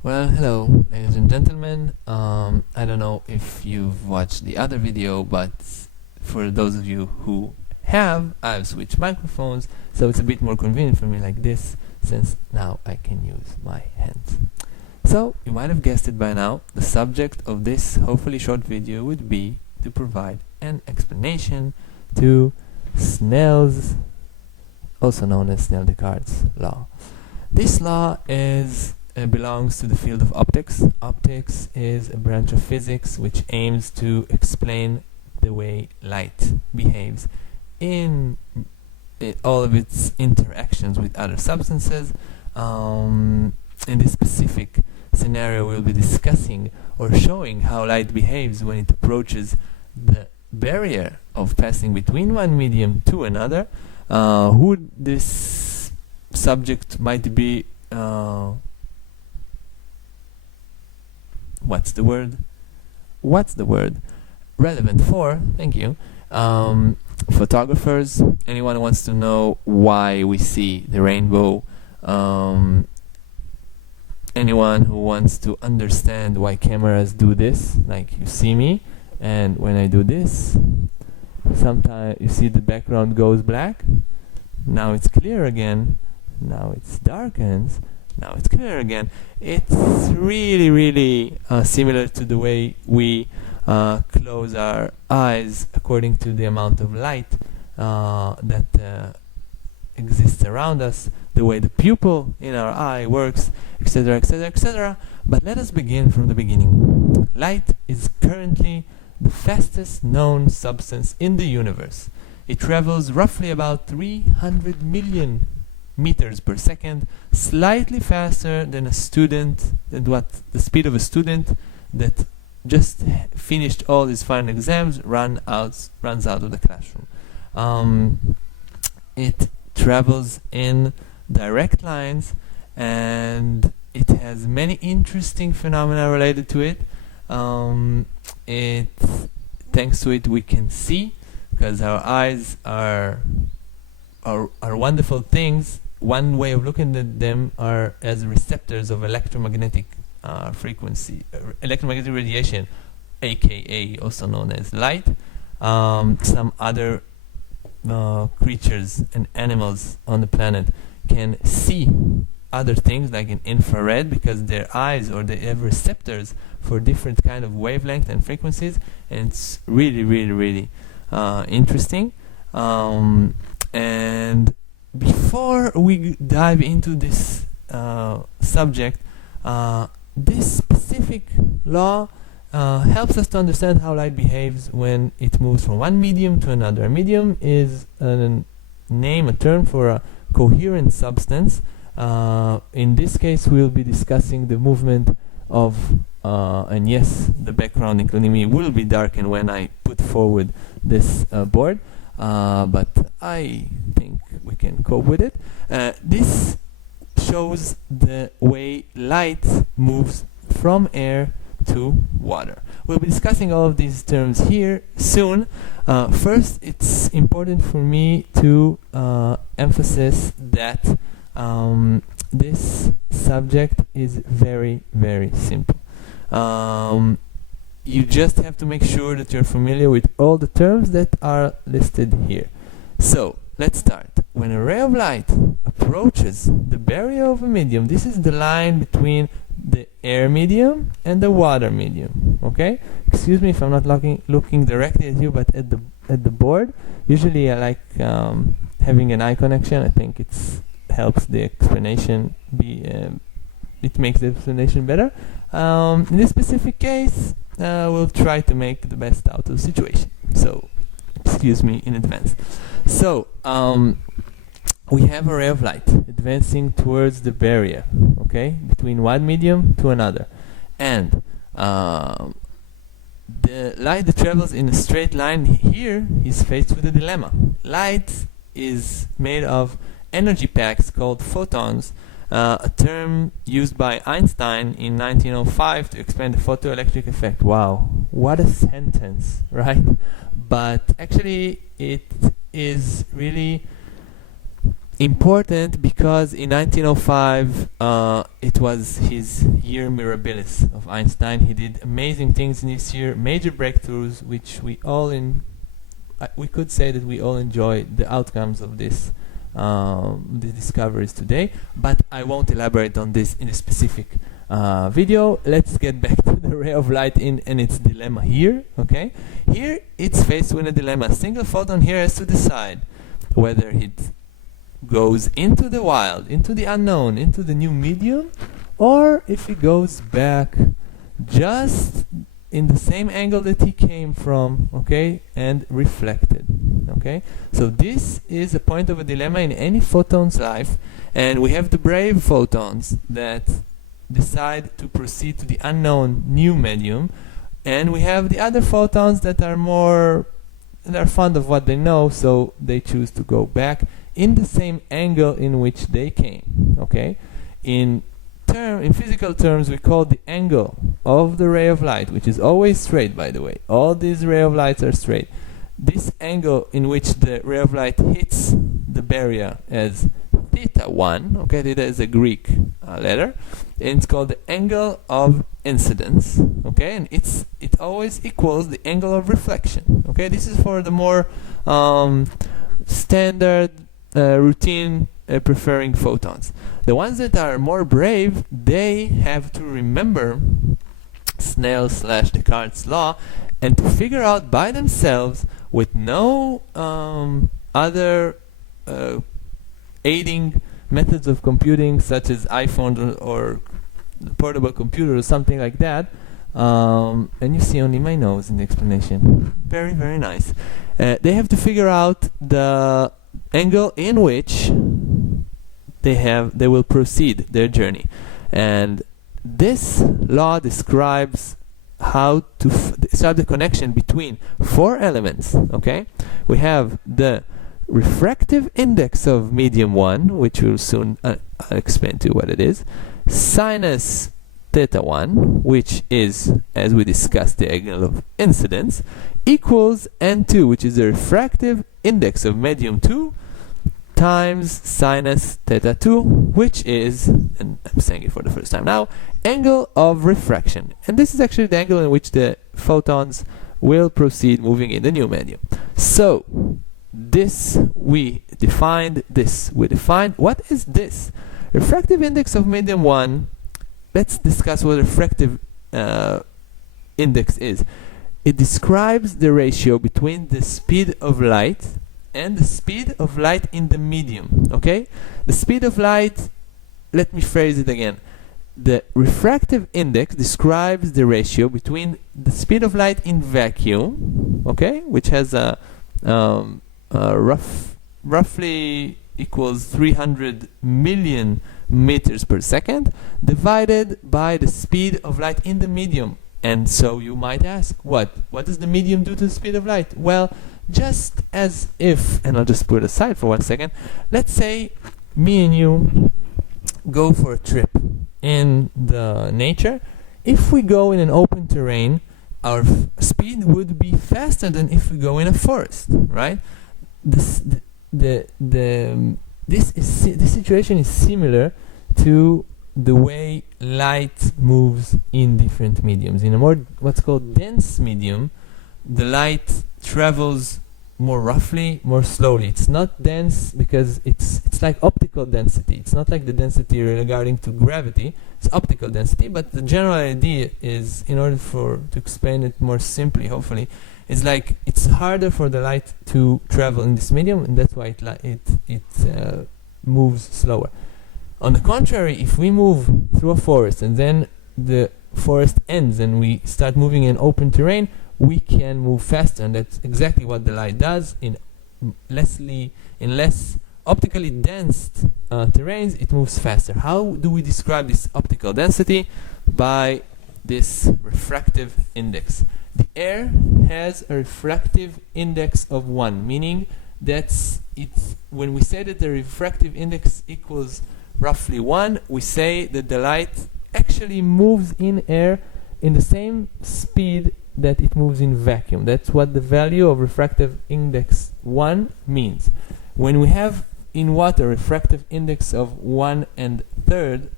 Well, hello, ladies and gentlemen. I don't know if you've watched the other video, but for those of you who have, I've switched microphones, so it's a bit more convenient for me like this, since now I can use my hands. So, you might have guessed it by now, the subject of this hopefully short video would be to provide an explanation to Snell's, also known as Snell Descartes Law. This law belongs to the field of optics. Optics is a branch of physics which aims to explain the way light behaves in all of its interactions with other substances. In this specific scenario, we'll be discussing or showing how light behaves when it approaches the barrier of passing between one medium to another. Who this subject might be what's the word relevant for, thank you, photographers, anyone who wants to know why we see the rainbow, anyone who wants to understand why cameras do this, like you see me, and when I do this, sometimes you see the background goes black, now it's clear again, now it darkens, now it's clear again. It's really similar to the way we close our eyes according to the amount of light that exists around us, the way the pupil in our eye works, etc., etc., etc. But let us begin from the beginning. Light is currently the fastest known substance in the universe. It travels roughly about 300 million meters per second, slightly faster than the speed of a student that just finished all his final exams runs out of the classroom. It travels in direct lines, and it has many interesting phenomena related to it. Thanks to it we can see, because our eyes are wonderful things. One way of looking at them are as receptors of electromagnetic frequency, electromagnetic radiation, aka also known as light. Some other creatures and animals on the planet can see other things like in infrared, because their eyes or they have receptors for different kind of wavelength and frequencies, and it's really interesting. And before we dive into this subject, this specific law helps us to understand how light behaves when it moves from one medium to another. A medium is a term for a coherent substance. In this case, we'll be discussing the movement of, and yes, the background, including me, will be darkened when I put forward this board, but I think we can cope with it. This shows the way light moves from air to water. We'll be discussing all of these terms here soon. First, it's important for me to emphasize that this subject is very simple. You just have to make sure that you're familiar with all the terms that are listed here. So, let's start. When a ray of light approaches the barrier of a medium, this is the line between the air medium and the water medium. Okay? Excuse me if I'm not looking directly at you, but at the board. Usually I like having an eye connection. I think it helps the explanation it makes the explanation better. In this specific case, we'll try to make the best out of the situation. So, excuse me in advance. So, we have a ray of light advancing towards the barrier, okay, between one medium to another. And the light that travels in a straight line here is faced with a dilemma. Light is made of energy packs called photons, a term used by Einstein in 1905 to explain the photoelectric effect. Wow, what a sentence, right? But actually it is really important because in 1905 it was his year mirabilis of Einstein. He did amazing things in this year, major breakthroughs, which we all we could say that we all enjoy the outcomes of this the discoveries today, but I won't elaborate on this in a specific video. Let's get back to the ray of light and its dilemma here. Okay, here it's faced with a dilemma. A single photon here has to decide whether it goes into the wild, into the unknown, into the new medium, or if it goes back just in the same angle that he came from, okay, and reflected. Okay, so this is a point of a dilemma in any photon's life, and we have the brave photons that decide to proceed to the unknown new medium, and we have the other photons that are more, they're fond of what they know, so they choose to go back in the same angle in which they came. Okay, in physical terms, we call the angle of the ray of light, which is always straight, by the way. All these ray of lights are straight. This angle in which the ray of light hits the barrier as theta 1, okay, theta is a Greek letter, and it's called the angle of incidence, okay, and it always equals the angle of reflection. Okay, this is for the more standard routine preferring photons. The ones that are more brave, they have to remember Snell/Descartes law and to figure out by themselves, with no other aiding methods of computing such as iPhone or portable computer or something like that. And you see only my nose in the explanation. Very, very nice. They have to figure out the angle in which they will proceed their journey, and this law describes how to describe the connection between four elements. Okay, we have the refractive index of medium 1, which we'll soon I'll explain to you what it is, sinus theta 1, which is, as we discussed, the angle of incidence, equals n2, which is the refractive index of medium 2, times sinus theta 2, which is, and I'm saying it for the first time now, angle of refraction. And this is actually the angle in which the photons will proceed moving in the new medium. So, we defined. What is this? Refractive index of medium 1, let's discuss what refractive index is. It describes the ratio between the speed of light and the speed of light in the medium. Okay, the speed of light, let me phrase it again. The refractive index describes the ratio between the speed of light in vacuum, okay, which has a roughly equals 300 million meters per second, divided by the speed of light in the medium. And so you might ask, what does the medium do to the speed of light? Well, just as if, and I'll just put it aside for 1 second, let's say me and you go for a trip in the nature. If we go in an open terrain, our speed would be faster than if we go in a forest, right? This situation is similar to the way light moves in different mediums. In a more what's called dense medium, the light travels more roughly, more slowly. It's not dense because it's like optical density. It's not like the density regarding to gravity. It's optical density, but the general idea is, in order to explain it more simply, hopefully, it's like it's harder for the light to travel in this medium, and that's why it moves slower. On the contrary, if we move through a forest and then the forest ends and we start moving in open terrain, we can move faster, and that's exactly what the light does. In less optically dense terrains, it moves faster. How do we describe this optical density? By this refractive index. The air has a refractive index of 1, meaning that's when we say that the refractive index equals roughly 1, we say that the light actually moves in air in the same speed that it moves in vacuum. That's what the value of refractive index 1 means. When we have in water refractive index of 1/3,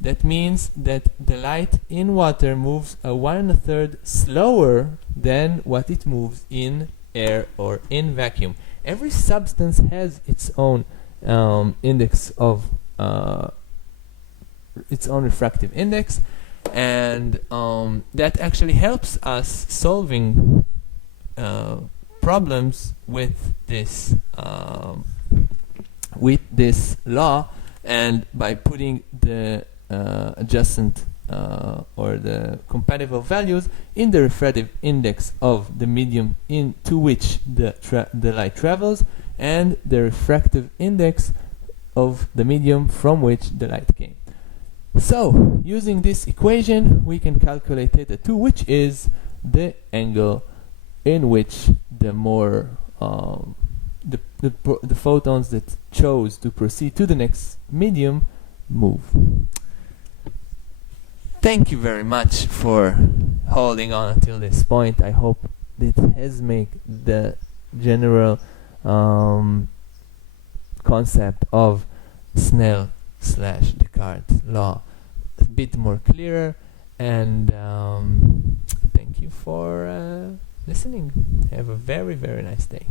that means that the light in water moves 1/3 slower than what it moves in air or in vacuum. Every substance has its own index of its own refractive index, and that actually helps us solving problems with this law, and by putting the adjacent or the compatible values in the refractive index of the medium into which the light travels, and the refractive index of the medium from which the light came. So, using this equation, we can calculate theta 2, which is the angle in which the more the photons that chose to proceed to the next medium move. Thank you very much for holding on until this point. I hope it has made the general concept of Snell/Descartes law a bit more clearer, and thank you for listening. Have a very, very nice day.